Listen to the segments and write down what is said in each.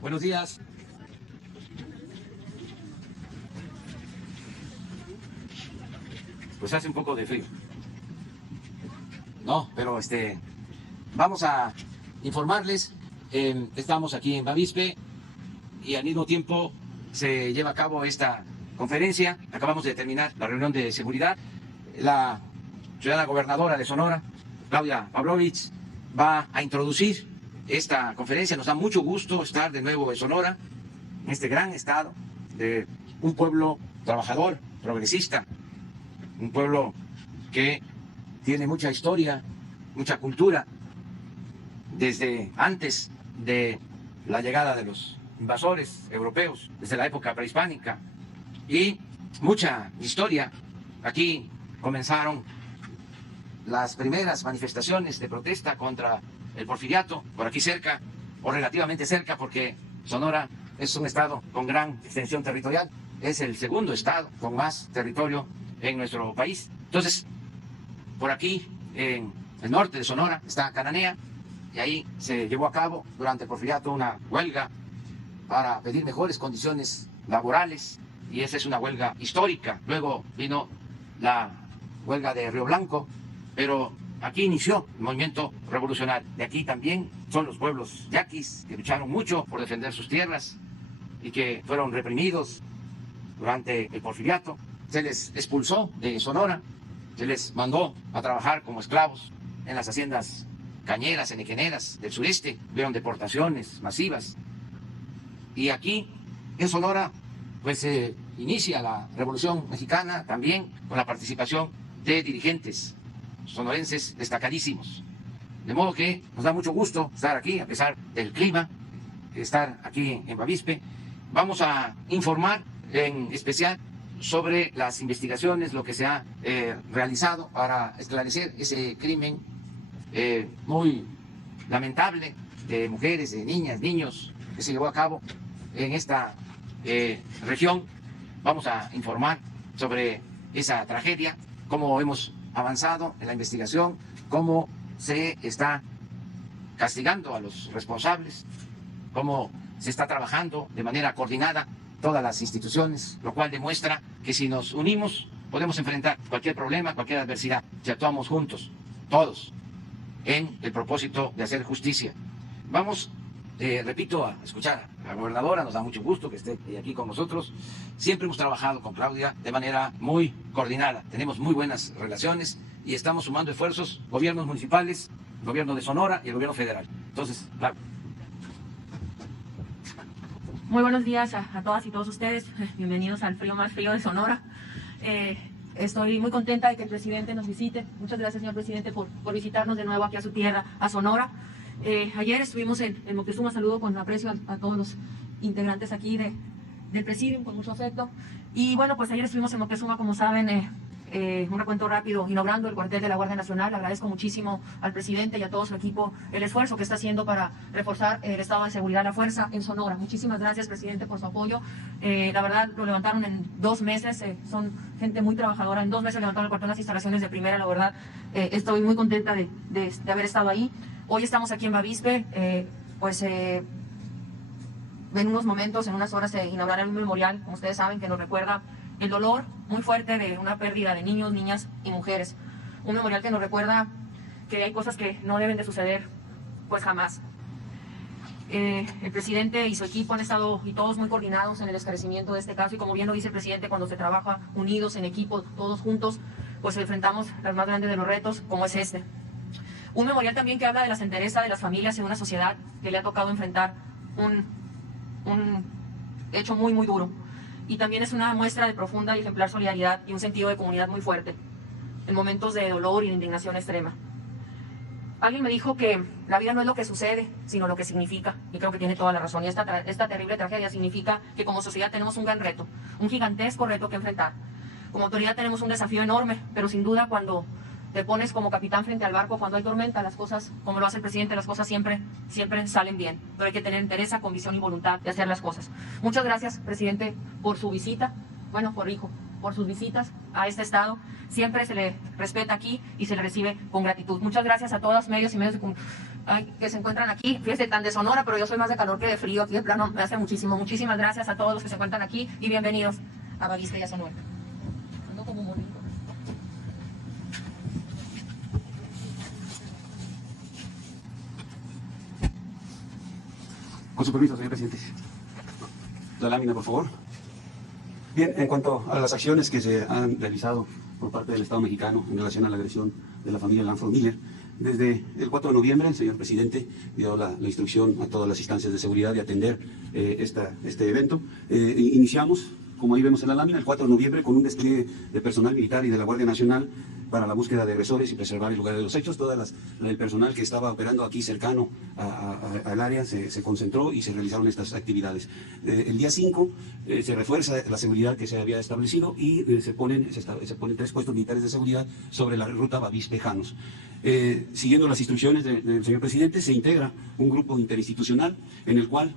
Buenos días. Pues hace un poco de frío. No, pero vamos a informarles. Estamos aquí en Bavispe y al mismo tiempo se lleva a cabo esta conferencia. Acabamos de terminar la reunión de seguridad. La ciudadana gobernadora de Sonora, Claudia Pavlovich, va a introducir esta conferencia. Nos da mucho gusto estar de nuevo en Sonora, en este gran estado de un pueblo trabajador, progresista, un pueblo que tiene mucha historia, mucha cultura, desde antes de la llegada de los invasores europeos, desde la época prehispánica, y mucha historia. Aquí comenzaron las primeras manifestaciones de protesta contra el porfiriato, por aquí cerca, o relativamente cerca, porque Sonora es un estado con gran extensión territorial, es el segundo estado con más territorio en nuestro país. Entonces, por aquí, en el norte de Sonora, está Cananea, y ahí se llevó a cabo durante el porfiriato una huelga para pedir mejores condiciones laborales, y esa es una huelga histórica. Luego vino la huelga de Río Blanco, pero aquí inició el movimiento revolucionario. De aquí también son los pueblos yaquis, que lucharon mucho por defender sus tierras y que fueron reprimidos durante el porfiriato. Se les expulsó de Sonora, se les mandó a trabajar como esclavos en las haciendas cañeras, enequeneras del sureste. Hubieron deportaciones masivas. Y aquí, en Sonora, pues se inicia la Revolución Mexicana también con la participación de dirigentes sonorenses destacadísimos. De modo que nos da mucho gusto estar aquí, a pesar del clima, estar aquí en Bavispe. Vamos a informar en especial sobre las investigaciones, lo que se ha realizado para esclarecer ese crimen muy lamentable de mujeres, de niñas, niños, que se llevó a cabo en esta región. Vamos a informar sobre esa tragedia, cómo hemos avanzado en la investigación, cómo se está castigando a los responsables, cómo se está trabajando de manera coordinada todas las instituciones, lo cual demuestra que si nos unimos podemos enfrentar cualquier problema, cualquier adversidad, si actuamos juntos, todos, en el propósito de hacer justicia. Vamos, repito, a escuchar a la gobernadora. Nos da mucho gusto que esté aquí con nosotros. Siempre hemos trabajado con Claudia de manera muy coordinada, tenemos muy buenas relaciones y estamos sumando esfuerzos, gobiernos municipales, el gobierno de Sonora y el gobierno federal. Entonces, claro. Muy buenos días a todas y todos ustedes. Bienvenidos al frío más frío de Sonora. Estoy muy contenta de que el presidente nos visite. Muchas gracias, señor presidente, por visitarnos de nuevo aquí a su tierra, a Sonora. Ayer estuvimos en Moctezuma. Saludo con aprecio a todos los integrantes aquí del Presidium, con mucho afecto. Y bueno, pues ayer estuvimos en Moctezuma, como saben, un recuento rápido, inaugurando el cuartel de la Guardia Nacional. Agradezco muchísimo al presidente y a todo su equipo el esfuerzo que está haciendo para reforzar el estado de seguridad, la fuerza en Sonora. Muchísimas gracias, presidente, por su apoyo. La verdad, lo levantaron en 2 meses, son gente muy trabajadora. En 2 meses levantaron el cuartel, unas instalaciones de primera. La verdad, estoy muy contenta de haber estado ahí. Hoy estamos aquí en Bavispe, en unos momentos, en unas horas, se inaugurará un memorial, como ustedes saben, que nos recuerda el dolor muy fuerte de una pérdida de niños, niñas y mujeres. Un memorial que nos recuerda que hay cosas que no deben de suceder, pues jamás. El presidente y su equipo han estado, y todos, muy coordinados en el esclarecimiento de este caso, y como bien lo dice el presidente, cuando se trabaja unidos, en equipo, todos juntos, pues enfrentamos los más grandes de los retos, como es este. Un memorial también que habla de la entereza de las familias en una sociedad que le ha tocado enfrentar un hecho muy, muy duro. Y también es una muestra de profunda y ejemplar solidaridad y un sentido de comunidad muy fuerte en momentos de dolor y de indignación extrema. Alguien me dijo que la vida no es lo que sucede, sino lo que significa, y creo que tiene toda la razón. Y esta terrible tragedia significa que como sociedad tenemos un gran reto, un gigantesco reto que enfrentar. Como autoridad tenemos un desafío enorme, pero sin duda cuando te pones como capitán frente al barco, cuando hay tormenta, las cosas, como lo hace el presidente, las cosas siempre salen bien. Pero hay que tener entereza, convicción y voluntad de hacer las cosas. Muchas gracias, presidente, por su visita. Bueno, por sus visitas a este estado. Siempre se le respeta aquí y se le recibe con gratitud. Muchas gracias a todos medios y medios que se encuentran aquí. Fíjense, tan de Sonora, pero yo soy más de calor que de frío. Aquí de plano me hace muchísimo. Muchísimas gracias a todos los que se encuentran aquí y bienvenidos a Bavispe y a Sonora. Ando como un bonito. Con su permiso, señor presidente. La lámina, por favor. Bien, en cuanto a las acciones que se han realizado por parte del Estado mexicano en relación a la agresión de la familia Lanford Miller, desde el 4 de noviembre el señor presidente dio la instrucción a todas las instancias de seguridad de atender este evento. Iniciamos, como ahí vemos en la lámina, el 4 de noviembre con un despliegue de personal militar y de la Guardia Nacional para la búsqueda de agresores y preservar el lugar de los hechos. El personal que estaba operando aquí cercano al área se concentró y se realizaron estas actividades. El día 5 se refuerza la seguridad que se había establecido y se ponen 3 puestos militares de seguridad sobre la ruta Bavispe-Janos. Siguiendo las instrucciones del señor presidente, se integra un grupo interinstitucional en el cual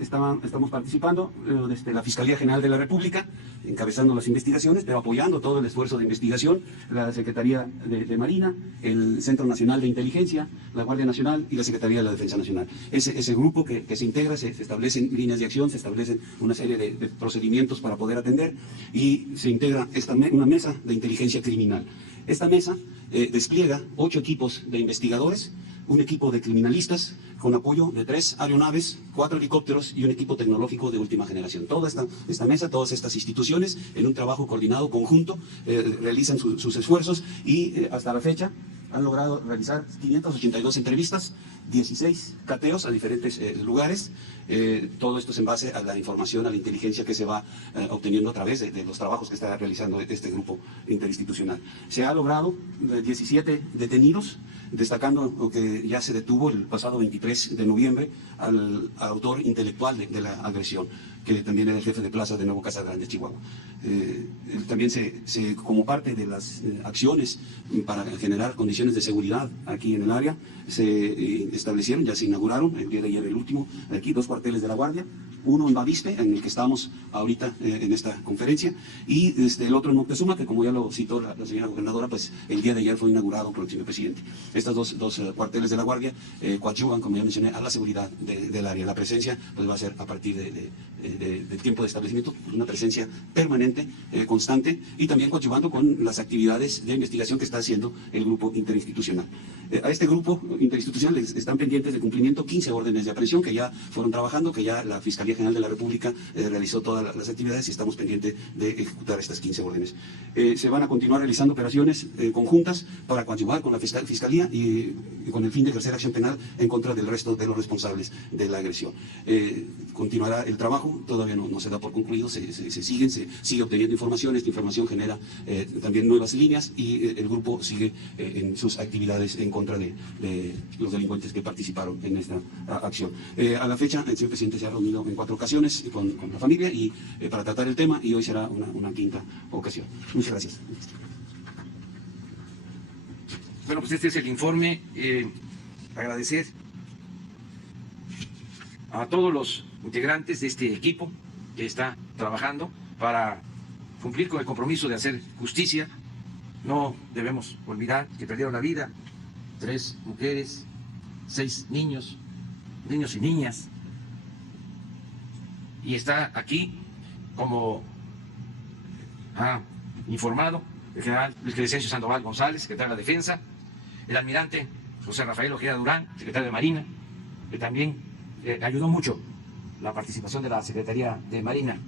estamos participando desde la Fiscalía General de la República, encabezando las investigaciones, pero apoyando todo el esfuerzo de investigación, la Secretaría de Marina, el Centro Nacional de Inteligencia, la Guardia Nacional y la Secretaría de la Defensa Nacional. Ese grupo que se integra, se establecen líneas de acción, se establecen una serie de procedimientos para poder atender y se integra una mesa de inteligencia criminal. Esta mesa despliega 8 equipos de investigadores, un equipo de criminalistas con apoyo de 3 aeronaves, 4 helicópteros y un equipo tecnológico de última generación. Toda esta mesa, todas estas instituciones, en un trabajo coordinado conjunto, realizan sus esfuerzos y hasta la fecha han logrado realizar 582 entrevistas, 16 cateos a diferentes lugares. Todo esto es en base a la información, a la inteligencia que se va obteniendo a través de los trabajos que está realizando este grupo interinstitucional. Se ha logrado 17 detenidos, destacando que ya se detuvo el pasado 23 de noviembre al autor intelectual de la agresión, que también era el jefe de plaza de Nuevo Casa Grande, Chihuahua. También como parte de las acciones para generar condiciones de seguridad aquí en el área, se establecieron, ya se inauguraron, el día de ayer el último, aquí 2 cuarteles de la Guardia, uno en Bavispe, en el que estamos ahorita en esta conferencia, y el otro en Moctezuma, que como ya lo citó la señora gobernadora, pues el día de ayer fue inaugurado por el señor presidente. Estas dos cuarteles de la Guardia coadyuvan, como ya mencioné, a la seguridad del área. La presencia pues va a ser a partir del tiempo de establecimiento, una presencia permanente, constante, y también coadyuvando con las actividades de investigación que está haciendo el grupo interinstitucional. A este grupo interinstitucional están pendientes de cumplimiento 15 órdenes de aprehensión que ya fueron trabajando, que ya la Fiscalía General de la República realizó todas las actividades y estamos pendientes de ejecutar estas 15 órdenes. Se van a continuar realizando operaciones conjuntas para coadyuvar con la Fiscalía y con el fin de ejercer acción penal en contra del resto de los responsables de la agresión. Continuará el trabajo, todavía no se da por concluido, se sigue obteniendo información, esta información genera también nuevas líneas y el grupo sigue en sus actividades en contra de los delincuentes que participaron en esta acción. A la fecha, el señor presidente se ha reunido en 4 ocasiones con la familia y para tratar el tema, y hoy será una quinta ocasión. Muchas gracias. Bueno, pues este es el informe. Agradecer a todos los integrantes de este equipo que está trabajando para cumplir con el compromiso de hacer justicia. No debemos olvidar que perdieron la vida 3 mujeres, 6 niños y niñas. Y está aquí, como ha informado el general Luis Crescencio Sandoval González, secretario de la Defensa, el almirante José Rafael Ojeda Durán, secretario de Marina, que también ayudó mucho la participación de la Secretaría de Marina.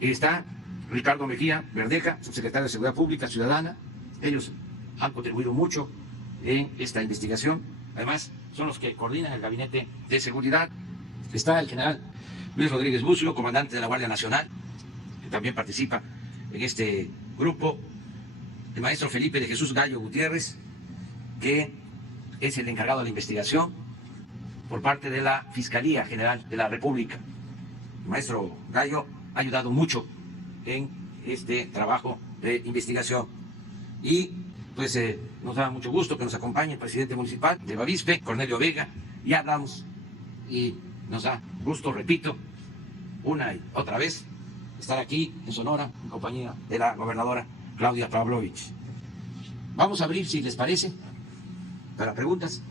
Está Ricardo Mejía Verdeja, subsecretario de Seguridad Pública Ciudadana. Ellos han contribuido mucho en esta investigación. Además, son los que coordinan el Gabinete de Seguridad. Está el general Luis Rodríguez Bucio, comandante de la Guardia Nacional, que también participa en este grupo. El maestro Felipe de Jesús Gallo Gutiérrez, que es el encargado de la investigación por parte de la Fiscalía General de la República. El maestro Gallo ha ayudado mucho en este trabajo de investigación. Y pues nos da mucho gusto que nos acompañe el presidente municipal de Bavispe, Cornelio Vega. Ya hablamos y nos da gusto, repito, una y otra vez, estar aquí en Sonora en compañía de la gobernadora Claudia Pavlovich. Vamos a abrir, si les parece, para preguntas.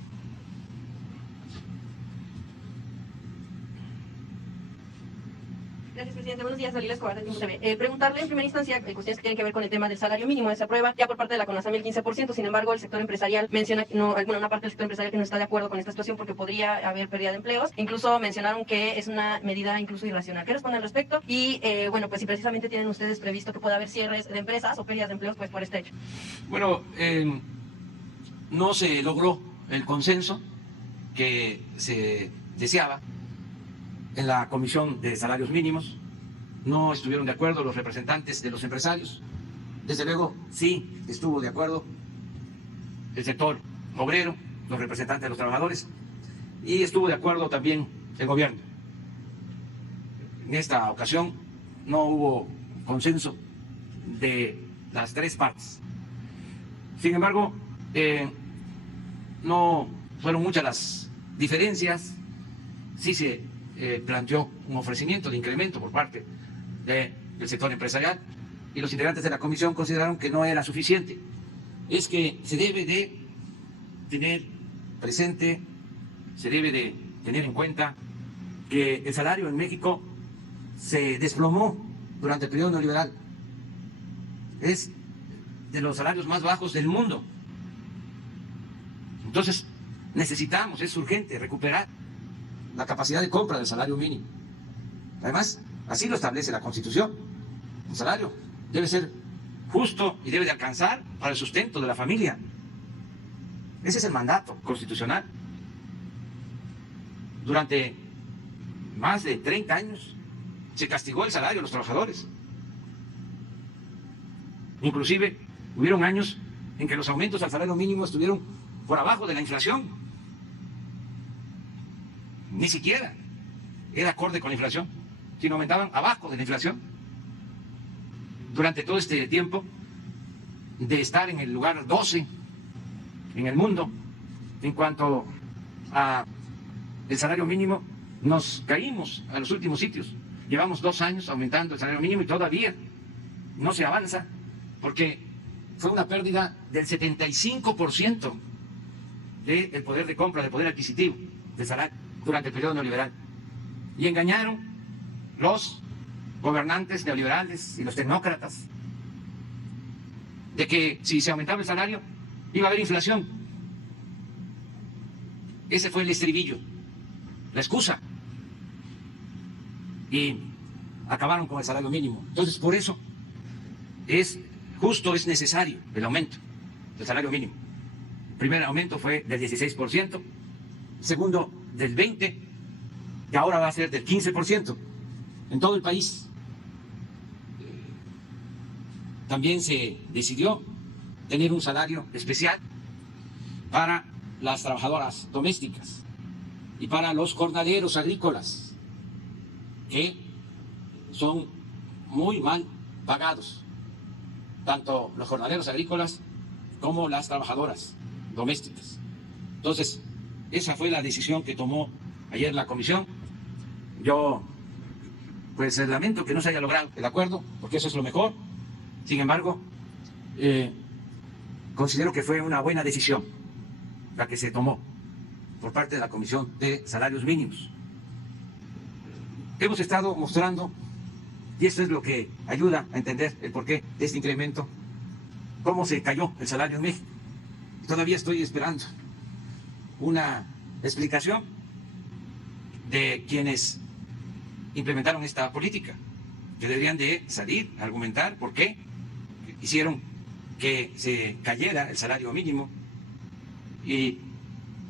Gracias, presidente. Buenos días, Dalila Escobar de Tiempo TV. Preguntarle en primera instancia cuestiones que tienen que ver con el tema del salario mínimo. Se aprueba ya por parte de la CONASAMI el 15%, sin embargo, el sector empresarial menciona que no, una parte del sector empresarial que no está de acuerdo con esta situación porque podría haber pérdida de empleos. Incluso mencionaron que es una medida incluso irracional. ¿Qué responden al respecto? Y bueno, pues si precisamente tienen ustedes previsto que pueda haber cierres de empresas o pérdidas de empleos pues por este hecho. Bueno, no se logró el consenso que se deseaba en la Comisión de Salarios Mínimos. No estuvieron de acuerdo los representantes de los empresarios. Desde luego, sí estuvo de acuerdo el sector obrero, los representantes de los trabajadores, y estuvo de acuerdo también el gobierno. En esta ocasión no hubo consenso de las tres partes. Sin embargo, no fueron muchas las diferencias. Sí se planteó un ofrecimiento de incremento por parte del sector empresarial y los integrantes de la comisión consideraron que no era suficiente. Es que se debe de tener presente, se debe de tener en cuenta que el salario en México se desplomó durante el periodo neoliberal. Es de los salarios más bajos del mundo. Entonces, necesitamos, es urgente recuperar la capacidad de compra del salario mínimo. Además, así lo establece la Constitución. El salario debe ser justo y debe de alcanzar para el sustento de la familia. Ese es el mandato constitucional. Durante más de 30 años se castigó el salario de los trabajadores. Inclusive, hubieron años en que los aumentos al salario mínimo estuvieron por abajo de la inflación. Ni siquiera era acorde con la inflación, sino aumentaban abajo de la inflación. Durante todo este tiempo de estar en el lugar 12 en el mundo en cuanto a el salario mínimo, nos caímos a los últimos sitios. Llevamos 2 años aumentando el salario mínimo y todavía no se avanza porque fue una pérdida del 75% del poder de compra, del poder adquisitivo del salario durante el periodo neoliberal. Y engañaron los gobernantes neoliberales y los tecnócratas de que si se aumentaba el salario iba a haber inflación. Ese fue el estribillo, la excusa. Y acabaron con el salario mínimo. Entonces, por eso es justo, es necesario el aumento del salario mínimo. El primer aumento fue del 16%, segundo del 20%, y ahora va a ser del 15% en todo el país. También se decidió tener un salario especial para las trabajadoras domésticas y para los jornaleros agrícolas, que son muy mal pagados, tanto los jornaleros agrícolas como las trabajadoras domésticas. Entonces, esa fue la decisión que tomó ayer la comisión. Yo, pues, lamento que no se haya logrado el acuerdo, porque eso es lo mejor. Sin embargo, considero que fue una buena decisión la que se tomó por parte de la Comisión de Salarios Mínimos. Hemos estado mostrando, y esto es lo que ayuda a entender el porqué de este incremento, cómo se cayó el salario en México. Todavía estoy esperando una explicación de quienes implementaron esta política, que deberían de salir a argumentar por qué hicieron que se cayera el salario mínimo y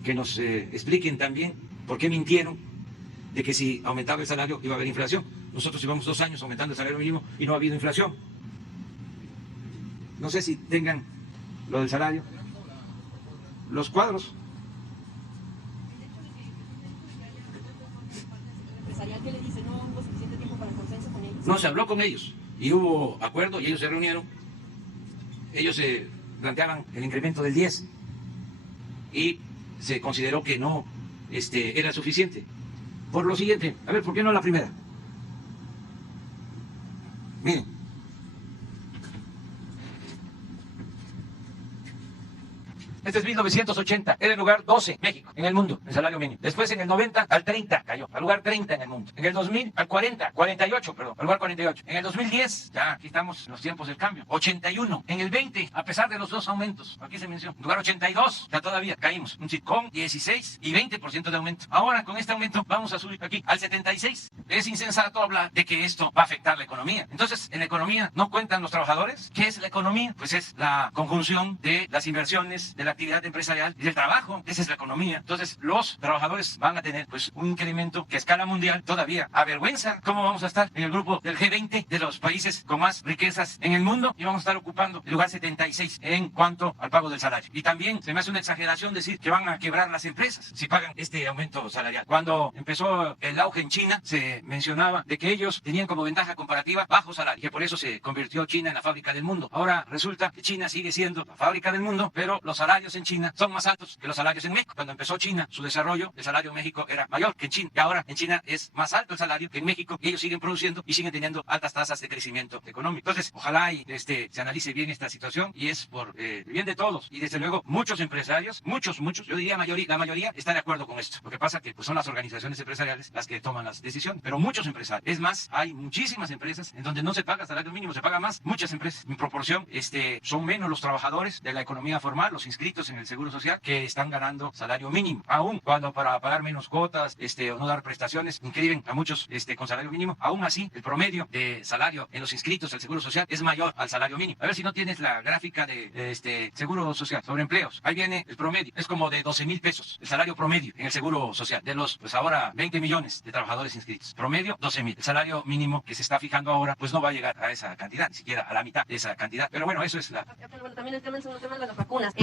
que nos expliquen también por qué mintieron de que si aumentaba el salario iba a haber inflación. Nosotros llevamos 2 años aumentando el salario mínimo y no ha habido inflación. No sé si tengan lo del salario, los cuadros. ¿Qué le dice? ¿No hubo suficiente tiempo para el consenso con ellos? No, se habló con ellos y hubo acuerdo y ellos se reunieron. Ellos planteaban el incremento del 10 y se consideró que no era suficiente. Por lo siguiente, a ver, ¿por qué no la primera? Miren. Este es 1980, era el lugar 12, México, en el mundo, en salario mínimo. Después en el 90 al 30 cayó, al lugar 30 en el mundo. En el 2000 al 48, perdón, al lugar 48. En el 2010, ya aquí estamos en los tiempos del cambio, 81. En el 20, a pesar de los dos aumentos, aquí se mencionó, lugar 82, ya todavía caímos, con 16 y 20% de aumento. Ahora con este aumento vamos a subir aquí al 76. Es insensato hablar de que esto va a afectar la economía. Entonces, en la economía no cuentan los trabajadores. ¿Qué es la economía? Pues es la conjunción de las inversiones, de la actividad empresarial y del trabajo. Esa es la economía. Entonces, los trabajadores van a tener pues un incremento que a escala mundial todavía avergüenza. ¿Cómo vamos a estar en el grupo del G20 de los países con más riquezas en el mundo? Y vamos a estar ocupando el lugar 76 en cuanto al pago del salario. Y también se me hace una exageración decir que van a quebrar las empresas si pagan este aumento salarial. Cuando empezó el auge en China, se mencionaba de que ellos tenían como ventaja comparativa bajo salario, que por eso se convirtió China en la fábrica del mundo. Ahora resulta que China sigue siendo la fábrica del mundo, pero los salarios en China son más altos que los salarios en México. Cuando empezó China su desarrollo, el salario en México era mayor que en China, y ahora en China es más alto el salario que en México, y ellos siguen produciendo y siguen teniendo altas tasas de crecimiento económico. Entonces, ojalá y se analice bien esta situación, y es por el bien de todos, y desde luego muchos empresarios, muchos, yo diría la mayoría está de acuerdo con esto. Lo que pasa que pues, son las organizaciones empresariales las que toman las decisiones, pero muchos empresarios. Es más, hay muchísimas empresas en donde no se paga salario mínimo, se paga más. Muchas empresas, en proporción, son menos los trabajadores de la economía formal, los inscritos en el Seguro Social, que están ganando salario mínimo. Aún cuando para pagar menos cuotas, o no dar prestaciones, inscriben a muchos, con salario mínimo. Aún así, el promedio de salario en los inscritos al Seguro Social es mayor al salario mínimo. A ver si no tienes la gráfica de Seguro Social sobre empleos. Ahí viene el promedio. Es como de 12,000 pesos el salario promedio en el Seguro Social. De los, pues ahora, 20 millones de trabajadores inscritos. Promedio, 12,000. El salario mínimo que se está fijando ahora, pues no va a llegar a esa cantidad, ni siquiera a la mitad de esa cantidad. Pero bueno, eso es la... Bueno, también el segundo tema de las vacunas.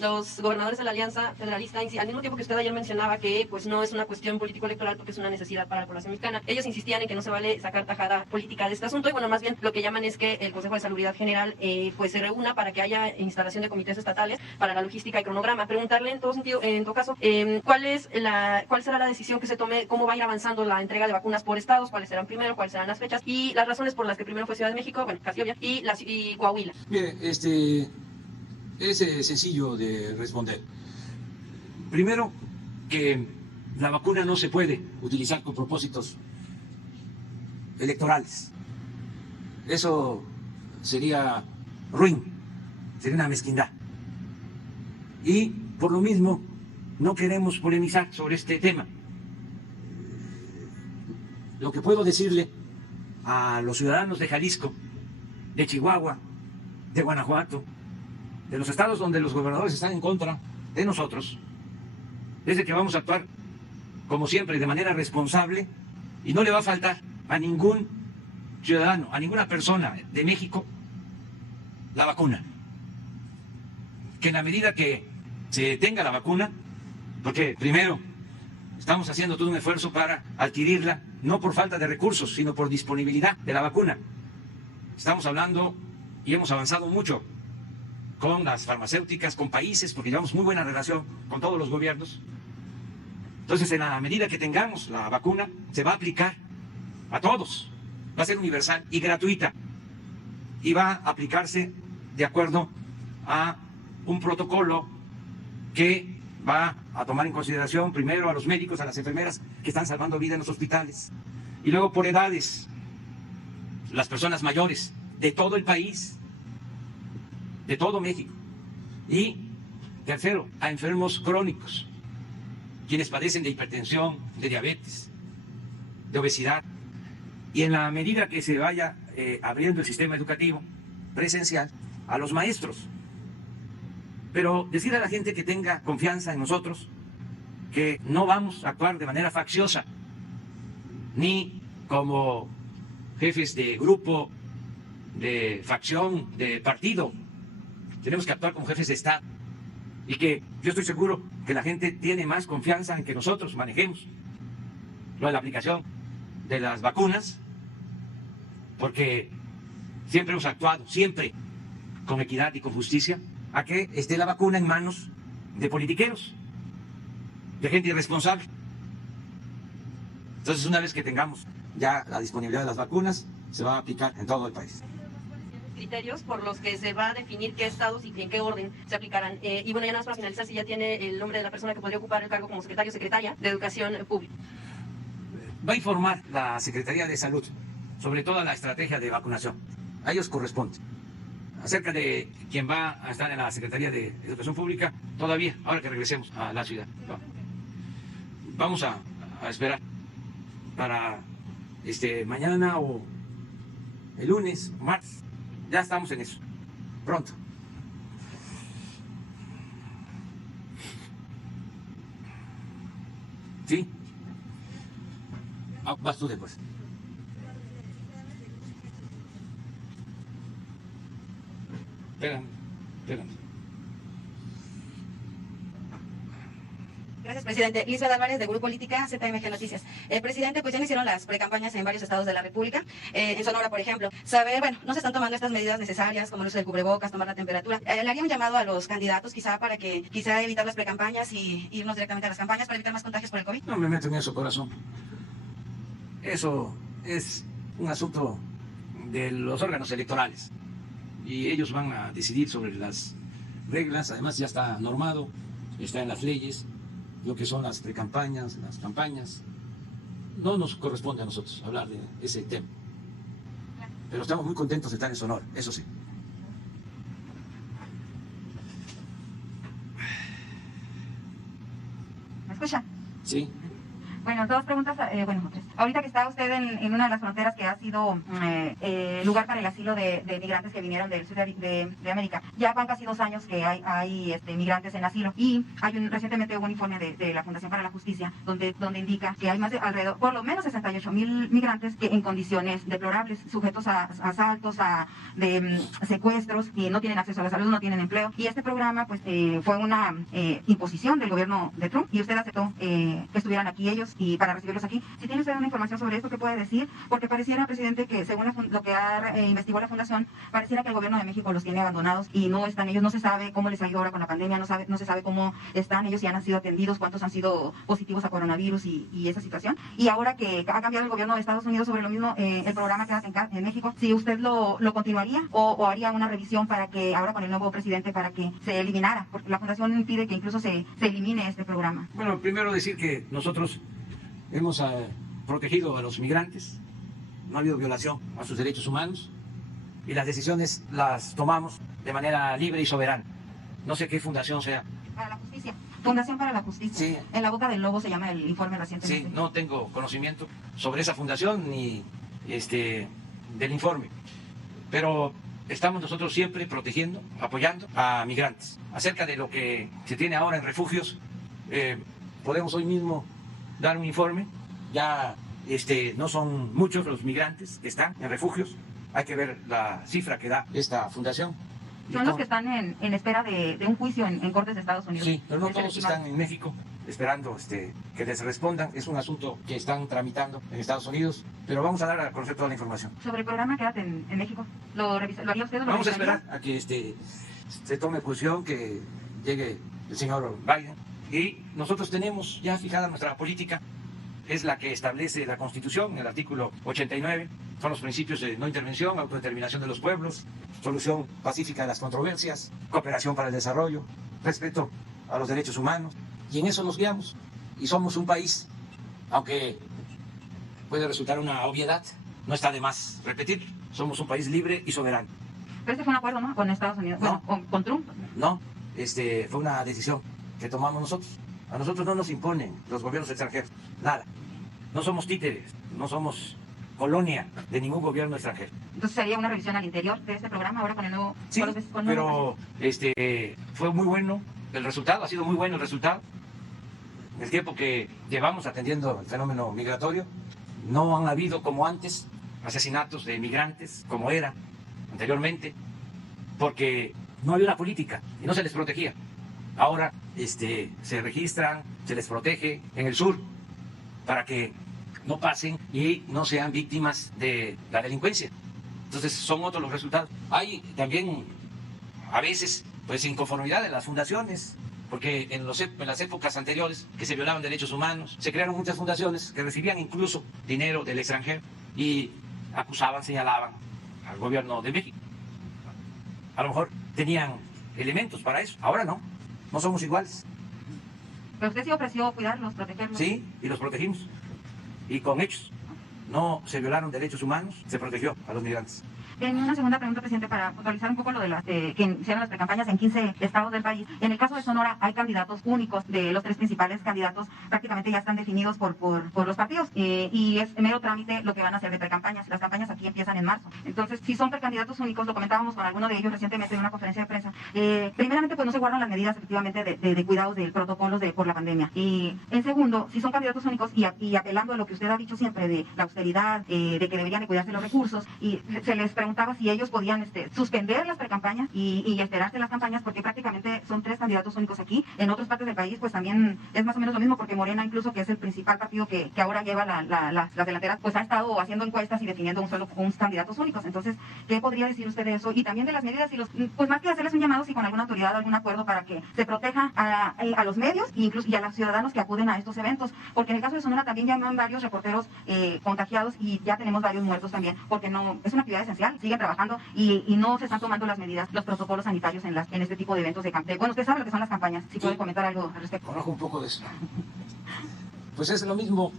Los gobernadores de la Alianza Federalista, al mismo tiempo que usted ayer mencionaba que pues no es una cuestión político-electoral porque es una necesidad para la población mexicana, ellos insistían en que no se vale sacar tajada política de este asunto, y bueno, más bien lo que llaman es que el Consejo de Salubridad General pues se reúna para que haya instalación de comités estatales para la logística y cronograma. Preguntarle en todo sentido, en todo caso, cuál será la decisión que se tome, cómo va a ir avanzando la entrega de vacunas por estados, cuáles serán primero, cuáles serán las fechas y las razones por las que primero fue Ciudad de México, bueno, casi obvia, y Coahuila. Mire, es sencillo de responder. Primero, que la vacuna no se puede utilizar con propósitos electorales. Eso sería ruin, sería una mezquindad. Y por lo mismo no queremos polemizar sobre este tema. Lo que puedo decirle a los ciudadanos de Jalisco, de Chihuahua, de Guanajuato, de los estados donde los gobernadores están en contra de nosotros, es de que vamos a actuar como siempre, de manera responsable, y no le va a faltar a ningún ciudadano, a ninguna persona de México la vacuna. Que en la medida que se tenga la vacuna, porque primero estamos haciendo todo un esfuerzo para adquirirla, no por falta de recursos, sino por disponibilidad de la vacuna. Estamos hablando y hemos avanzado mucho con las farmacéuticas, con países, porque llevamos muy buena relación con todos los gobiernos. Entonces, en la medida que tengamos la vacuna, se va a aplicar a todos. Va a ser universal y gratuita. Y va a aplicarse de acuerdo a un protocolo que va a tomar en consideración primero a los médicos, a las enfermeras que están salvando vida en los hospitales. Y luego por edades, las personas mayores de todo el país, de todo México. Y tercero, a enfermos crónicos, quienes padecen de hipertensión, de diabetes, de obesidad. Y en la medida que se vaya abriendo el sistema educativo presencial, a los maestros. Pero decir a la gente que tenga confianza en nosotros, que no vamos a actuar de manera facciosa, ni como jefes de grupo, de facción, de partido. Tenemos que actuar como jefes de Estado. Y que yo estoy seguro que la gente tiene más confianza en que nosotros manejemos lo de la aplicación de las vacunas, porque siempre hemos actuado, siempre con equidad y con justicia, a que esté la vacuna en manos de politiqueros, de gente irresponsable. Entonces, una vez que tengamos ya la disponibilidad de las vacunas, se va a aplicar en todo el país. criterios por los que se va a definir qué estados y en qué orden se aplicarán. Y bueno, ya nada más para finalizar, si ya tiene el nombre de la persona que podría ocupar el cargo como secretario o secretaria de Educación Pública. Va a informar la Secretaría de Salud sobre toda la estrategia de vacunación. A ellos corresponde. Acerca de quién va a estar en la Secretaría de Educación Pública, todavía, ahora que regresemos a la ciudad. Vamos a esperar para mañana o el lunes, martes. Ya estamos en eso. Pronto. ¿Sí? Vas tú después. Espérame. Gracias, presidente. Lisbeth Álvarez, de Grupo Política, ZMG Noticias. Presidente, pues ya iniciaron las precampañas en varios estados de la República. En Sonora, por ejemplo. No se están tomando estas medidas necesarias, como el uso del cubrebocas, tomar la temperatura. Le haría un llamado a los candidatos, para que evitar las precampañas y irnos directamente a las campañas para evitar más contagios por el COVID. No me meto en eso, corazón. Eso es un asunto de los órganos electorales. Y ellos van a decidir sobre las reglas. Además, ya está normado, está en las leyes, lo que son las precampañas, las campañas. No nos corresponde a nosotros hablar de ese tema. Pero estamos muy contentos de estar en Sonora, eso sí. ¿Me escucha? Sí. Bueno, dos preguntas, tres. Ahorita que está usted en una de las fronteras que ha sido lugar para el asilo de migrantes que vinieron del sur de América, ya van casi 2 años que hay migrantes en asilo, y recientemente hubo un informe de la Fundación para la Justicia donde indica que hay más de por lo menos 68,000 migrantes que en condiciones deplorables, sujetos a asaltos, de secuestros, y no tienen acceso a la salud, no tienen empleo. Y este programa fue una imposición del gobierno de Trump, y usted aceptó que estuvieran aquí ellos y para recibirlos aquí. Si tiene usted una información sobre esto, ¿qué puede decir? Porque pareciera, presidente, que según lo que investigó la Fundación, pareciera que el gobierno de México los tiene abandonados y no están ellos, no se sabe cómo les ha ido ahora con la pandemia, no se sabe cómo están ellos, si han sido atendidos, cuántos han sido positivos a coronavirus y esa situación. Y ahora que ha cambiado el gobierno de Estados Unidos sobre lo mismo, el programa Quédate en México, si usted lo continuaría o haría una revisión para que ahora con el nuevo presidente para que se eliminara, porque la Fundación pide que incluso se elimine este programa. Bueno, primero decir que nosotros hemos protegido a los migrantes, no ha habido violación a sus derechos humanos y las decisiones las tomamos de manera libre y soberana. No sé qué fundación sea. Para la Justicia. Fundación para la Justicia. Sí. En la boca del lobo se llama el informe recientemente. Sí, no tengo conocimiento sobre esa fundación ni del informe, pero estamos nosotros siempre protegiendo, apoyando a migrantes. Acerca de lo que se tiene ahora en refugios, podemos hoy mismo dar un informe. Ya no son muchos los migrantes que están en refugios. Hay que ver la cifra que da esta fundación. Son los que están en espera de un juicio en cortes de Estados Unidos. Sí, pero no todos están en México esperando que les respondan. Es un asunto que están tramitando en Estados Unidos, pero vamos a dar a conocer toda la información. Sobre el programa Quédate en México, ¿lo haría usted o lo Vamos a revisaría? esperar a que se tome posición, que llegue el señor Biden. Y nosotros tenemos ya fijada nuestra política, es la que establece la Constitución, el artículo 89, son los principios de no intervención, autodeterminación de los pueblos, solución pacífica de las controversias, cooperación para el desarrollo, respeto a los derechos humanos, y en eso nos guiamos. Y somos un país, aunque puede resultar una obviedad, no está de más repetir, somos un país libre y soberano. Pero este fue un acuerdo, ¿no? Con Estados Unidos, No. bueno, con Trump. No, fue una decisión que tomamos nosotros. A nosotros no nos imponen los gobiernos extranjeros, nada. No somos títeres, no somos colonia de ningún gobierno extranjero. Entonces sería una revisión al interior de este programa ahora con el nuevo... Sí, con el nuevo- pero fue muy bueno el resultado, ha sido muy bueno el resultado. En el tiempo que llevamos atendiendo el fenómeno migratorio, no han habido como antes asesinatos de migrantes como era anteriormente, porque no había una política y no se les protegía. Ahora se registran, se les protege en el sur para que no pasen y no sean víctimas de la delincuencia. Entonces son otros los resultados. Hay también a veces inconformidad de las fundaciones, porque en las épocas anteriores que se violaban derechos humanos, se crearon muchas fundaciones que recibían incluso dinero del extranjero y acusaban, señalaban al gobierno de México. a lo mejor tenían elementos para eso. Ahora no, no somos iguales. Pero usted sí ofreció cuidarlos, protegerlos. Sí, y los protegimos. Y con hechos. No se violaron derechos humanos, se protegió a los migrantes. En una segunda pregunta, presidente, para puntualizar un poco lo de las que hicieron las precampañas en 15 estados del país. En el caso de Sonora hay candidatos únicos, de los 3 principales candidatos prácticamente ya están definidos por los partidos y es mero trámite lo que van a hacer de precampañas. Las campañas aquí empiezan en marzo. Entonces, si son precandidatos únicos, lo comentábamos con alguno de ellos recientemente en una conferencia de prensa, primeramente pues no se guardan las medidas efectivamente de cuidados del protocolo por la pandemia. Y en segundo, si son candidatos únicos y apelando a lo que usted ha dicho siempre de la austeridad, de que deberían de cuidarse los recursos, y se les preguntaba si ellos podían suspender las precampañas y esperarse las campañas, porque prácticamente son 3 candidatos únicos aquí. En otras partes del país pues también es más o menos lo mismo, porque Morena, incluso, que es el principal partido que ahora lleva las delanteras, pues ha estado haciendo encuestas y definiendo unos candidatos únicos. Entonces, ¿qué podría decir usted de eso? Y también de las medidas y pues más que hacerles un llamado, si con alguna autoridad, algún acuerdo para que se proteja a los medios y a los ciudadanos que acuden a estos eventos, porque en el caso de Sonora también llaman varios reporteros contagiados y ya tenemos varios muertos también, porque no es una actividad esencial, siguen trabajando y no se están tomando las medidas, los protocolos sanitarios en este tipo de eventos de campaña. Bueno, usted sabe lo que son las campañas, si puede comentar algo al respecto. Conozco un poco de eso. Pues es lo mismo,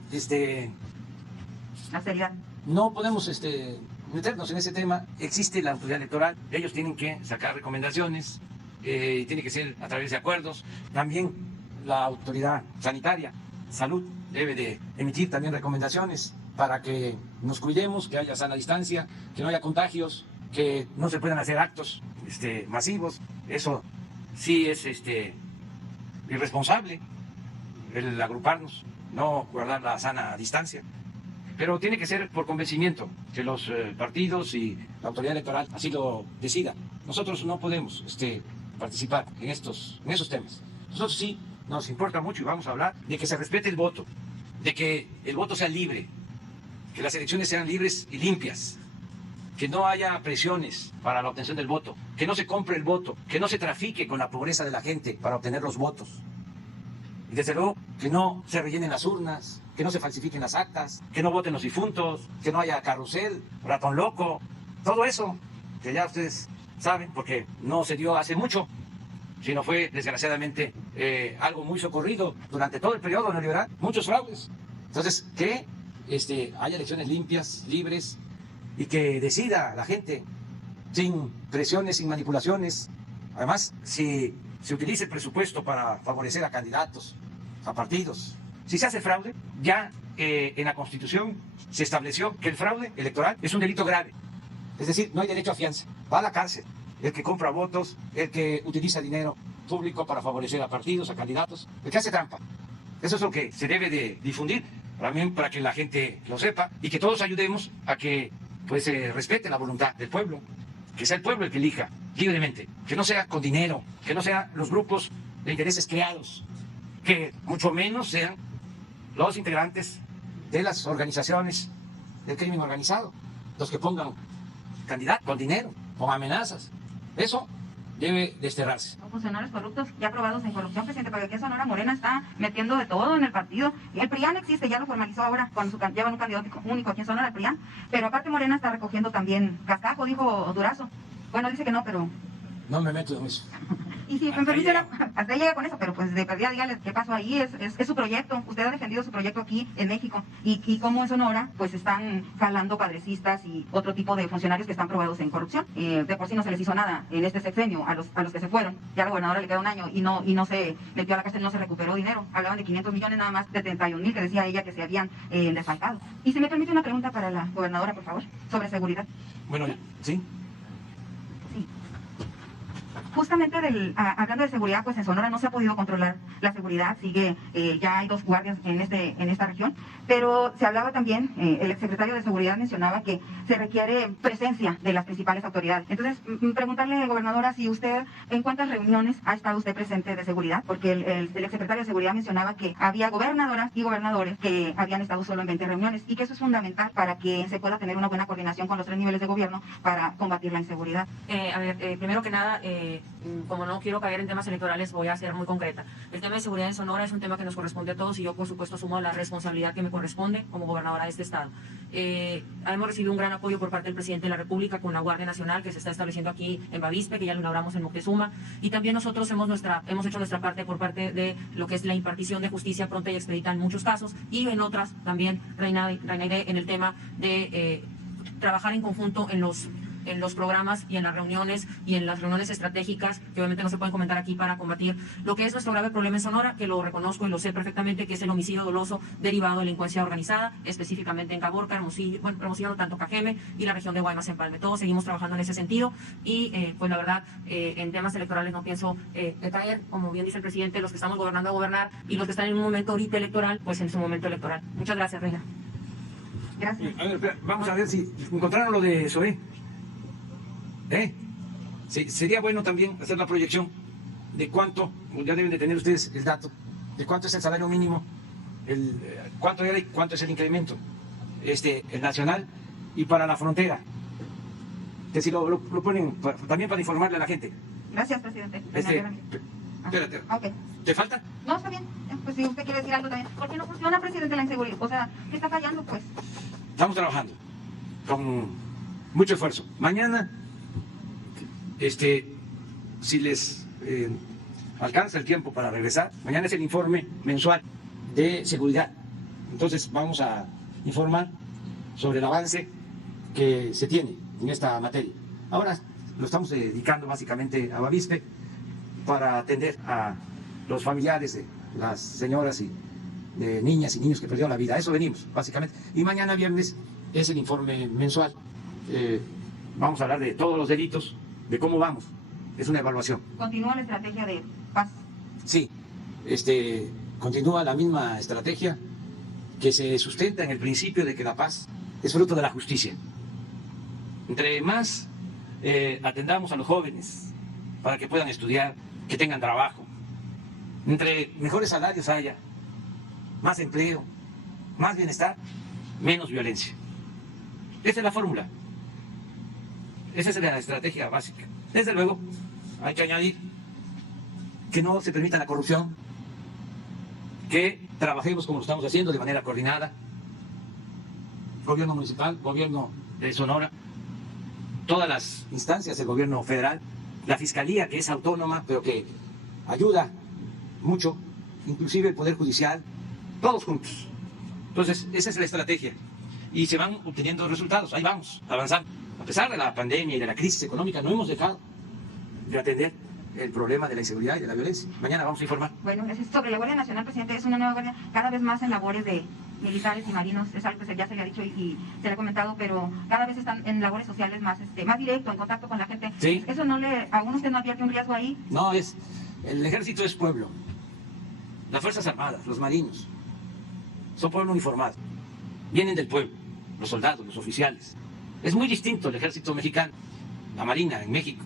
La seriedad. no podemos meternos en ese tema. Existe la autoridad electoral, ellos tienen que sacar recomendaciones, y tiene que ser a través de acuerdos. También la autoridad sanitaria, salud, debe de emitir también recomendaciones para que nos cuidemos, que haya sana distancia, que no haya contagios, que no se puedan hacer actos masivos. Eso sí es irresponsable, el agruparnos, no guardar la sana distancia. Pero tiene que ser por convencimiento, que los partidos y la autoridad electoral así lo decidan. Nosotros no podemos participar en esos temas. Nosotros sí nos importa mucho y vamos a hablar de que se respete el voto, de que el voto sea libre, que las elecciones sean libres y limpias, que no haya presiones para la obtención del voto, que no se compre el voto, que no se trafique con la pobreza de la gente para obtener los votos. Y desde luego que no se rellenen las urnas, que no se falsifiquen las actas, que no voten los difuntos, que no haya carrusel, ratón loco, todo eso que ya ustedes saben, porque no se dio hace mucho, sino fue desgraciadamente algo muy socorrido durante todo el periodo neoliberal, muchos fraudes. Entonces, que haya elecciones limpias, libres, y que decida la gente sin presiones, sin manipulaciones. Además, si se utiliza el presupuesto para favorecer a candidatos, a partidos, si se hace fraude, ya en la Constitución se estableció que el fraude electoral es un delito grave. Es decir, no hay derecho a fianza, va a la cárcel el que compra votos, el que utiliza dinero público para favorecer a partidos, a candidatos, el que hace trampa. Eso es lo que se debe de difundir, también para que la gente lo sepa y que todos ayudemos a que pues se respete la voluntad del pueblo, que sea el pueblo el que elija libremente, que no sea con dinero, que no sean los grupos de intereses creados, que mucho menos sean los integrantes de las organizaciones del crimen organizado, los que pongan candidatos con dinero, con amenazas. Eso debe desterrarse. Funcionarios corruptos ya aprobados en corrupción, presidente, porque aquí en Sonora Morena está metiendo de todo en el partido. El PRIAN existe, ya lo formalizó ahora, llevan un candidato único aquí en Sonora, el PRIAN, pero aparte Morena está recogiendo también cascajo, dijo Durazo. Bueno, dice que no, pero... No me meto en eso. Y si me permite, hasta ahí llega con eso, pero pues de perdida dígale qué pasó ahí, es su proyecto, usted ha defendido su proyecto aquí en México, y como en Sonora, pues están jalando padrecistas y otro tipo de funcionarios que están probados en corrupción. De por sí no se les hizo nada en este sexenio a los que se fueron, ya a la gobernadora le queda un año y no se metió a la cárcel, no se recuperó dinero, hablaban de 500 millones nada más, de 31,000 que decía ella que se habían desfalcado. Y si me permite una pregunta para la gobernadora, por favor, sobre seguridad. Bueno, sí. Justamente hablando de seguridad, pues en Sonora no se ha podido controlar la seguridad, sigue, ya hay 2 guardias en esta región, pero se hablaba también, el exsecretario de Seguridad mencionaba que se requiere presencia de las principales autoridades. Entonces, preguntarle, gobernadora, si usted, ¿en cuántas reuniones ha estado usted presente de seguridad? Porque el exsecretario de Seguridad mencionaba que había gobernadoras y gobernadores que habían estado solo en 20 reuniones y que eso es fundamental para que se pueda tener una buena coordinación con los 3 niveles de gobierno para combatir la inseguridad. Primero que nada, como no quiero caer en temas electorales, voy a ser muy concreta. El tema de seguridad en Sonora es un tema que nos corresponde a todos y yo, por supuesto, asumo la responsabilidad que me corresponde como gobernadora de este estado. hemos recibido un gran apoyo por parte del presidente de la República con la Guardia Nacional que se está estableciendo aquí en Bavispe, que ya lo inauguramos en Moctezuma, y también nosotros hemos hecho nuestra parte por parte de lo que es la impartición de justicia pronta y expedita en muchos casos, y en otras también reinaré en el tema de trabajar en conjunto en los programas y en las reuniones estratégicas, que obviamente no se pueden comentar aquí, para combatir lo que es nuestro grave problema en Sonora, que lo reconozco y lo sé perfectamente, que es el homicidio doloso derivado de delincuencia organizada, específicamente en Caborca, Hermosillo, tanto Cajeme y la región de Guaymas, Empalme. Todos seguimos trabajando en ese sentido y pues la verdad, en temas electorales no pienso detraer, como bien dice el presidente, los que estamos gobernando a gobernar, y los que están en un momento ahorita electoral, pues en su momento electoral. Muchas gracias, Reina. Gracias. A ver, espera, vamos a ver si encontraron lo de Zoé. Sí, sería bueno también hacer la proyección de cuánto, ya deben de tener ustedes el dato, de cuánto es el salario mínimo, cuánto era y cuánto es el incremento, el nacional y para la frontera. Que si lo ponen también para informarle a la gente. Gracias, presidente. Espérate. Okay. ¿Te falta? No, está bien. Pues si usted quiere decir algo también. ¿Por qué no funciona, presidente, la inseguridad? O sea, ¿qué está fallando, pues? Estamos trabajando con mucho esfuerzo. Mañana, si les alcanza el tiempo para regresar, mañana es el informe mensual de seguridad. Entonces vamos a informar sobre el avance que se tiene en esta materia. Ahora lo estamos dedicando básicamente a Bavispe para atender a los familiares de las señoras y de niñas y niños que perdieron la vida. A eso venimos, básicamente. Y mañana viernes es el informe mensual. Vamos a hablar de todos los delitos, de cómo vamos. Es una evaluación. ¿Continúa la estrategia de paz? Sí, continúa la misma estrategia que se sustenta en el principio de que la paz es fruto de la justicia. Entre más atendamos a los jóvenes para que puedan estudiar, que tengan trabajo, entre mejores salarios haya, más empleo, más bienestar, menos violencia. Esa es la fórmula. Esa es la estrategia básica. Desde luego, hay que añadir que no se permita la corrupción, que trabajemos como lo estamos haciendo de manera coordinada, gobierno municipal, gobierno de Sonora, todas las instancias del gobierno federal, la fiscalía, que es autónoma, pero que ayuda mucho, inclusive el Poder Judicial, todos juntos. Entonces, esa es la estrategia. Y se van obteniendo resultados, ahí vamos, avanzando. A pesar de la pandemia y de la crisis económica, no hemos dejado de atender el problema de la inseguridad y de la violencia. Mañana vamos a informar. Bueno, sobre la Guardia Nacional, presidente, es una nueva guardia cada vez más en labores de militares y marinos, es algo que ya se le ha dicho y se le ha comentado, pero cada vez están en labores sociales más directo, en contacto con la gente. Sí. ¿Eso aún usted no advierte un riesgo ahí? No, el ejército es pueblo. Las Fuerzas Armadas, los marinos, son pueblo uniformado. Vienen del pueblo, los soldados, los oficiales. Es muy distinto el ejército mexicano, la Marina en México,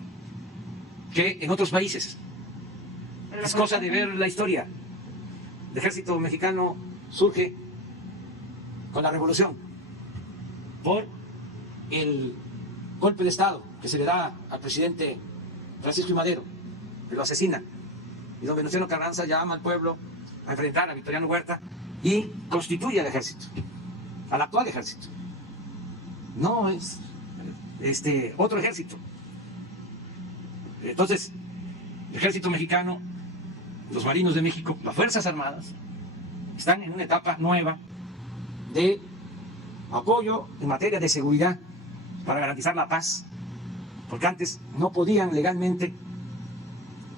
que en otros países. Es cosa de ver la historia. El ejército mexicano surge con la revolución, por el golpe de Estado que se le da al presidente Francisco I. Madero, que lo asesina, y don Venustiano Carranza llama al pueblo a enfrentar a Victoriano Huerta y constituye al ejército, al actual ejército. No es otro ejército. Entonces, el ejército mexicano, los marinos de México, las Fuerzas Armadas, están en una etapa nueva de apoyo en materia de seguridad para garantizar la paz, porque antes no podían legalmente,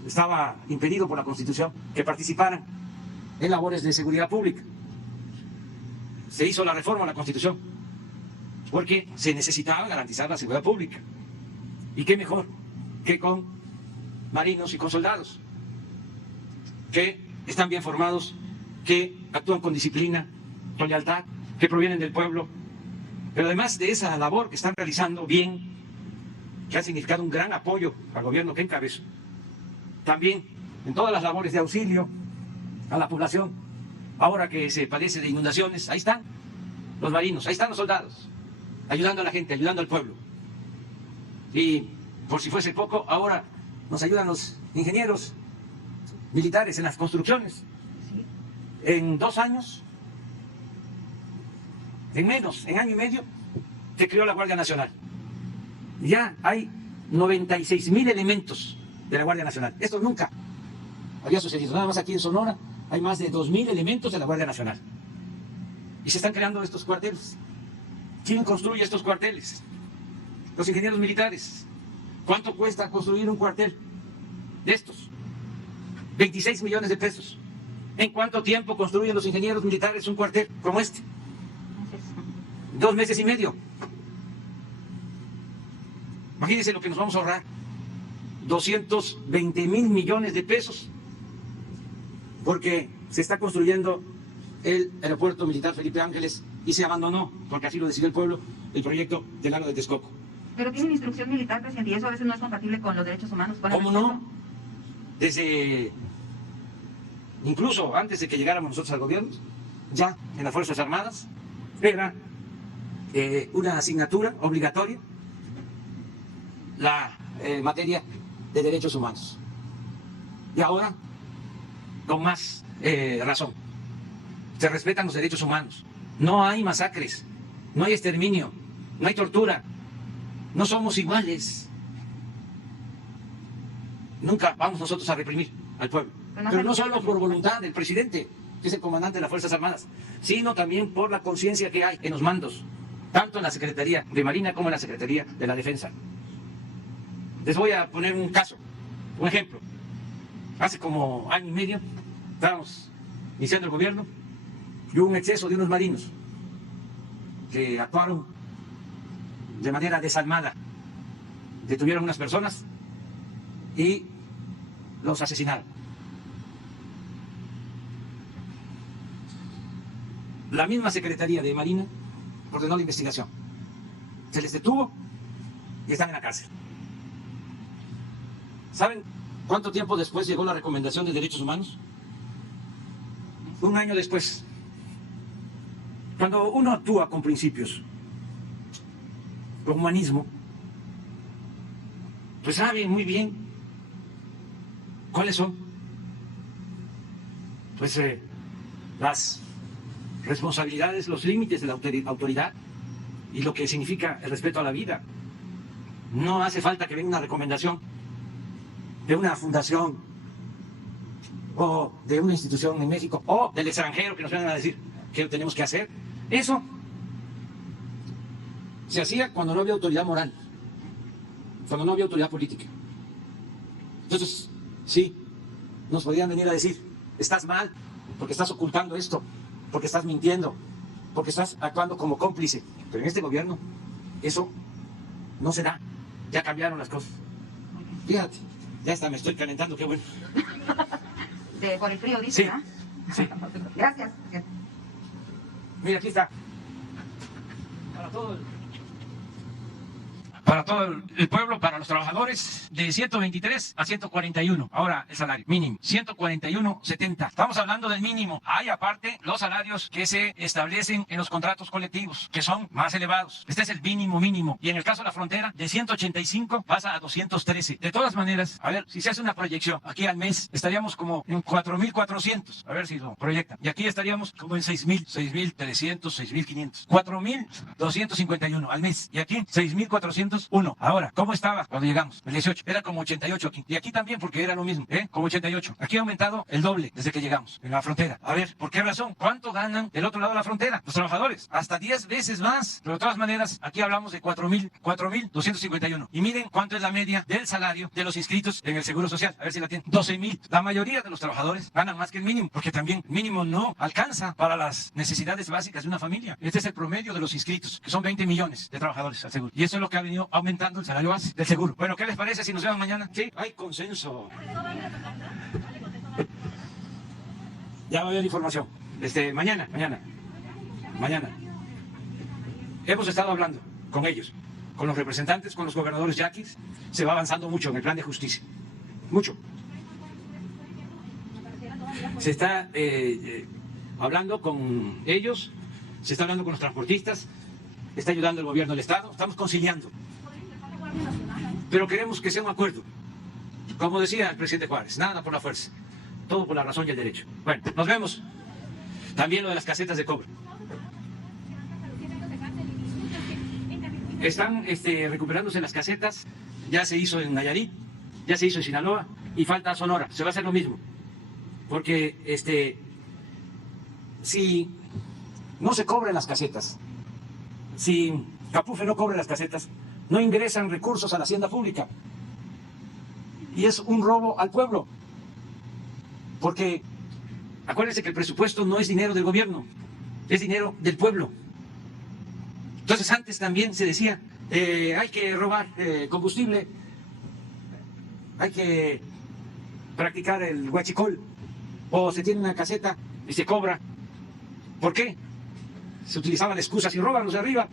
estaba impedido por la Constitución que participaran en labores de seguridad pública. Se hizo la reforma a la Constitución porque se necesitaba garantizar la seguridad pública. ¿Y qué mejor que con marinos y con soldados que están bien formados, que actúan con disciplina, con lealtad, que provienen del pueblo, pero además de esa labor que están realizando bien, que ha significado un gran apoyo al gobierno que encabezo, también en todas las labores de auxilio a la población, ahora que se padece de inundaciones, ahí están los marinos, ahí están los soldados, ayudando a la gente, ayudando al pueblo. Y por si fuese poco, ahora nos ayudan los ingenieros militares en las construcciones. En 2 años en año y medio, se creó la Guardia Nacional. Ya hay 96,000 elementos de la Guardia Nacional. Esto nunca había sucedido. Nada más aquí en Sonora hay más de 2,000 elementos de la Guardia Nacional. Y se están creando estos cuarteles. ¿Quién construye estos cuarteles? Los ingenieros militares. ¿Cuánto cuesta construir un cuartel de estos? 26 millones de pesos. ¿En cuánto tiempo construyen los ingenieros militares un cuartel como este? 2 meses y medio. Imagínense lo que nos vamos a ahorrar. 220,000 millones de pesos. Porque se está construyendo el aeropuerto militar Felipe Ángeles y se abandonó, porque así lo decidió el pueblo, el proyecto del Lago de Texcoco. Pero tienen instrucción militar, presidente, y eso a veces no es compatible con los derechos humanos. ¿Cómo no? Desde, incluso antes de que llegáramos nosotros al gobierno, ya en las Fuerzas Armadas, era una asignatura obligatoria la materia de derechos humanos. Y ahora, con más razón, se respetan los derechos humanos. No hay masacres, no hay exterminio, no hay tortura, no somos iguales. Nunca vamos nosotros a reprimir al pueblo, pero no solo por voluntad del presidente, que es el comandante de las Fuerzas Armadas, sino también por la conciencia que hay en los mandos, tanto en la Secretaría de Marina como en la Secretaría de la Defensa. Les voy a poner un caso, un ejemplo. Hace como año y medio estábamos iniciando el gobierno y hubo un exceso de unos marinos que actuaron de manera desalmada. Detuvieron unas personas y los asesinaron. La misma Secretaría de Marina ordenó la investigación. Se les detuvo y están en la cárcel. ¿Saben cuánto tiempo después llegó la recomendación de derechos humanos? 1 año después. Cuando uno actúa con principios, con humanismo, pues sabe muy bien cuáles son pues las responsabilidades, los límites de la autoridad y lo que significa el respeto a la vida. No hace falta que venga una recomendación de una fundación o de una institución en México o del extranjero que nos vengan a decir qué tenemos que hacer. Eso se hacía cuando no había autoridad moral, cuando no había autoridad política. Entonces, sí, nos podían venir a decir, estás mal, porque estás ocultando esto, porque estás mintiendo, porque estás actuando como cómplice. Pero en este gobierno, eso no se da. Ya cambiaron las cosas. Fíjate, ya está, me estoy calentando, qué bueno. Por el frío, dice, Sí, ¿ah? sí. Gracias. Mira, aquí está. Para todo el pueblo, para los trabajadores, de 123 a 141. Ahora el salario mínimo, 141.70. Estamos hablando del mínimo. Hay aparte los salarios que se establecen en los contratos colectivos, que son más elevados. Este es el mínimo. Y en el caso de la frontera, de 185 pasa a 213. De todas maneras, a ver, si se hace una proyección, aquí al mes estaríamos como en 4.400. A ver si lo proyectan. Y aquí estaríamos como en 6.000, 6.300, 6.500. 4.251 al mes. Y aquí 6.401. Ahora, ¿cómo estaba cuando llegamos? El 18. Era como 88 aquí. Y aquí también, porque era lo mismo, como 88. Aquí ha aumentado el doble desde que llegamos en la frontera. A ver, ¿por qué razón? ¿Cuánto ganan del otro lado de la frontera los trabajadores? Hasta 10 veces más. Pero de todas maneras, aquí hablamos de 4.251. Y miren cuánto es la media del salario de los inscritos en el Seguro Social. A ver si la tienen. 12.000. La mayoría de los trabajadores ganan más que el mínimo, porque también el mínimo no alcanza para las necesidades básicas de una familia. Este es el promedio de los inscritos, que son 20 millones de trabajadores al seguro. Y eso es lo que ha venido aumentando el salario base del seguro. Bueno, ¿qué les parece si nos vemos mañana? Sí, hay consenso. Ya va a haber información. Mañana. Hemos estado hablando con ellos, con los representantes, con los gobernadores yaquis. Se va avanzando mucho en el plan de justicia. Mucho. Se está hablando con ellos, se está hablando con los transportistas, está ayudando el gobierno del Estado, estamos conciliando. Pero queremos que sea un acuerdo. Como decía el presidente Juárez, nada por la fuerza, todo por la razón y el derecho. Bueno, nos vemos. También lo de las casetas de cobro. Están recuperándose las casetas, ya se hizo en Nayarit, ya se hizo en Sinaloa y falta Sonora, se va a hacer lo mismo. Porque si no se cobran las casetas, si Capufe no cobra las casetas, no ingresan recursos a la hacienda pública. Y es un robo al pueblo. Porque acuérdense que el presupuesto no es dinero del gobierno, es dinero del pueblo. Entonces antes también se decía, hay que robar combustible, hay que practicar el huachicol, o se tiene una caseta y se cobra. ¿Por qué? Se utilizaba la excusa, si roban los de arriba,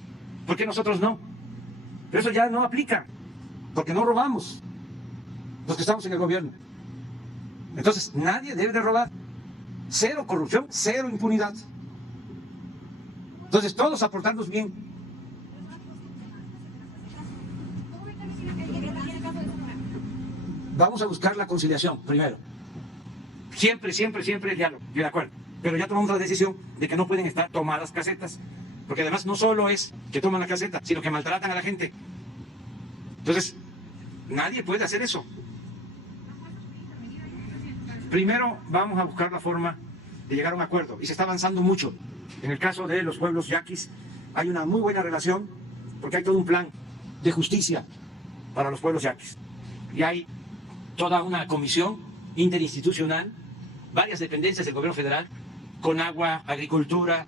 ¿por qué nosotros no? Pero eso ya no aplica, porque no robamos los que estamos en el gobierno. Entonces nadie debe de robar. Cero corrupción, cero impunidad. Entonces todos aportarnos bien. Vamos a buscar la conciliación primero. Siempre el diálogo y el acuerdo. Pero ya tomamos la decisión de que no pueden estar tomadas casetas. Porque además no solo es que toman la caseta, sino que maltratan a la gente. Entonces, nadie puede hacer eso. Primero vamos a buscar la forma de llegar a un acuerdo. Y se está avanzando mucho. En el caso de los pueblos yaquis hay una muy buena relación porque hay todo un plan de justicia para los pueblos yaquis. Y hay toda una comisión interinstitucional, varias dependencias del gobierno federal, Conagua, Agricultura,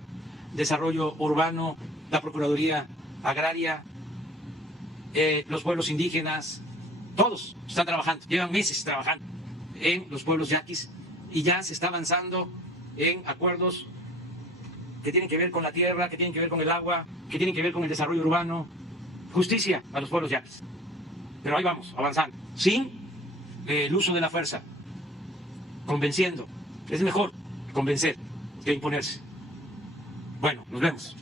Desarrollo Urbano, la Procuraduría Agraria, los pueblos indígenas, todos están trabajando, llevan meses trabajando en los pueblos yaquis y ya se está avanzando en acuerdos que tienen que ver con la tierra, que tienen que ver con el agua, que tienen que ver con el desarrollo urbano, justicia a los pueblos yaquis. Pero ahí vamos, avanzando, sin el uso de la fuerza, convenciendo. Es mejor convencer que imponerse. Bueno, nos vemos.